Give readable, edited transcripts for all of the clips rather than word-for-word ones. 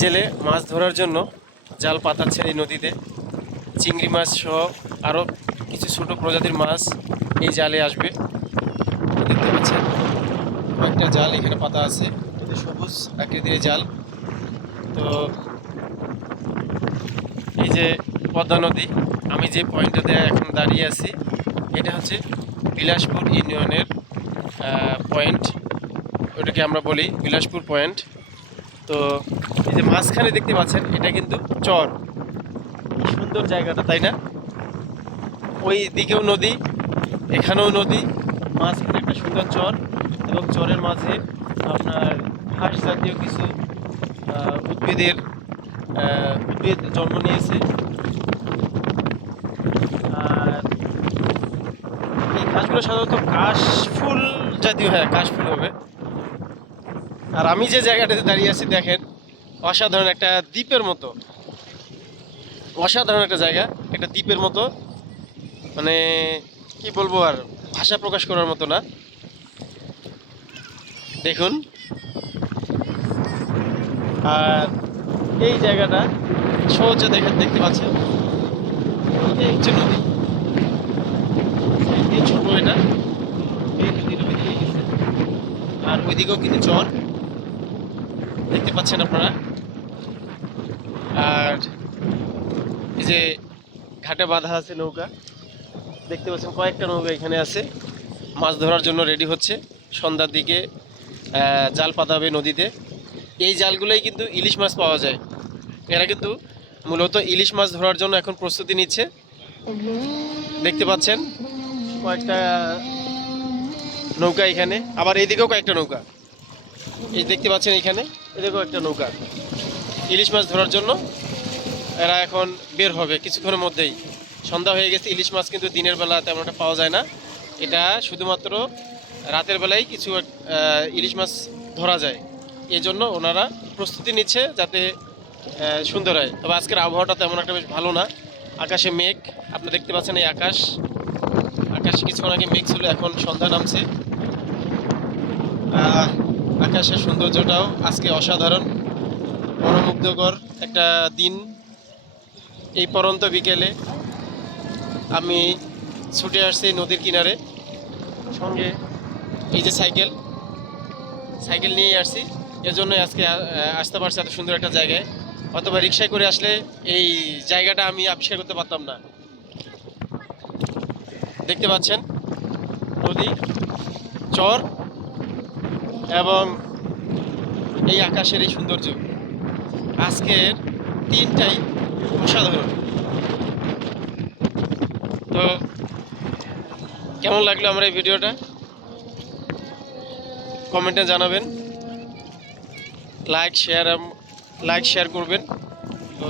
জেলে মাছ ধরার জন্য জাল পাতাচ্ছেন এই নদীতে। চিংড়ি মাছ সহ আরও কিছু ছোট প্রজাতির মাছ এই জালে আসবে। দেখতে পাচ্ছেন কয়েকটা জাল এখানে পাতা আছে, এটা সবুজ আকৃতির জাল। তো এই যে পদ্মা নদী, আমি যে পয়েন্টটাতে এখন দাঁড়িয়ে আছি এটা হচ্ছে বিলাসপুর ইউনিয়নের পয়েন্ট, ওটাকে আমরা বলি বিলাসপুর পয়েন্ট। তো এই যে মাঝখানে দেখতে পাচ্ছেন এটা কিন্তু চর, কি সুন্দর জায়গাটা তাই না? ওই দিকেও নদী, এখানেও নদী, মাঝখানে একটা সুন্দর চর, এবং চরের মাঝে আপনার ঘাস জাতীয় কিছু উদ্ভিদ জন্ম নিয়েছে। আর এই ঘাসগুলো সাধারণত কাশফুল জাতীয়, হ্যাঁ কাশফুল হবে। আর আমি যে জায়গাটাতে দাঁড়িয়ে আছি দেখেন, অসাধারণ একটা দ্বীপের মতো, অসাধারণ একটা জায়গা, একটা দ্বীপের মতো, মানে কি বলবো আর, ভাষা প্রকাশ করার মতো না। দেখুন, আর এই জায়গাটা সহজে দেখতে পাচ্ছেন, এই হচ্ছে নদী, এই ছোট এটা, এই নদীর ওইদিকে গেছে, আর ওইদিকেও কিন্তু চর দেখতে পাচ্ছেন আপনারা। আর এই যে ঘাটে বাঁধা আছে নৌকা, দেখতে পাচ্ছেন কয়েকটা নৌকা এখানে আছে, মাছ ধরার জন্য রেডি হচ্ছে। সন্ধ্যার দিকে জাল পাতা হবে নদীতে। এই জালগুলোই কিন্তু ইলিশ মাছ পাওয়া যায়। এরা কিন্তু মূলত ইলিশ মাছ ধরার জন্য এখন প্রস্তুতি নিচ্ছে। দেখতে পাচ্ছেন কয়েকটা নৌকা এখানে, আবার এইদিকেও কয়েকটা নৌকা, এই দেখতে পাচ্ছেন এখানে, এদিকেও একটা নৌকা। ইলিশ মাছ ধরার জন্য এরা এখন বের হবে কিছুক্ষণের মধ্যেই। সন্ধ্যা হয়ে গেছে, ইলিশ মাছ কিন্তু দিনের বেলা তেমন একটা পাওয়া যায় না, এটা শুধুমাত্র রাতের বেলায় কিছু ইলিশ মাছ ধরা যায়। এই জন্য ওনারা প্রস্তুতি নিচ্ছে যাতে সুন্দর হয়। তবে আজকের আবহাওয়াটা তেমন একটা বেশ ভালো না, আকাশে মেঘ, আপনি দেখতে পাচ্ছেন এই আকাশে কিছুক্ষণ আগে মেঘ ছিল, এখন সন্ধ্যা নামছে। আকাশের সৌন্দর্যটাও আজকে অসাধারণ, মনোমুগ্ধকর একটা দিন। এই পরন্ত বিকেলে আমি ছুটে আসছি নদীর কিনারে, সঙ্গে এই যে সাইকেল নিয়েই আসছি, এর জন্য আজকে আসতে পারছি এত সুন্দর একটা জায়গায়। অথবা রিক্সায় করে আসলে এই জায়গাটা আমি আবিষ্কার করতে পারতাম না। দেখতে পাচ্ছেন নদী, চর, এবং এই আকাশের এই সৌন্দর্য, আজকের দিনটাই অসাধারণ। তো কেমন লাগলো আমার এই ভিডিওটা, কমেন্টে জানাবেন, লাইক শেয়ার করবেন। তো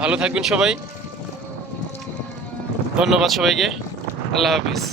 ভালো থাকবেন সবাই, ধন্যবাদ সবাইকে, আল্লাহ হাফিজ।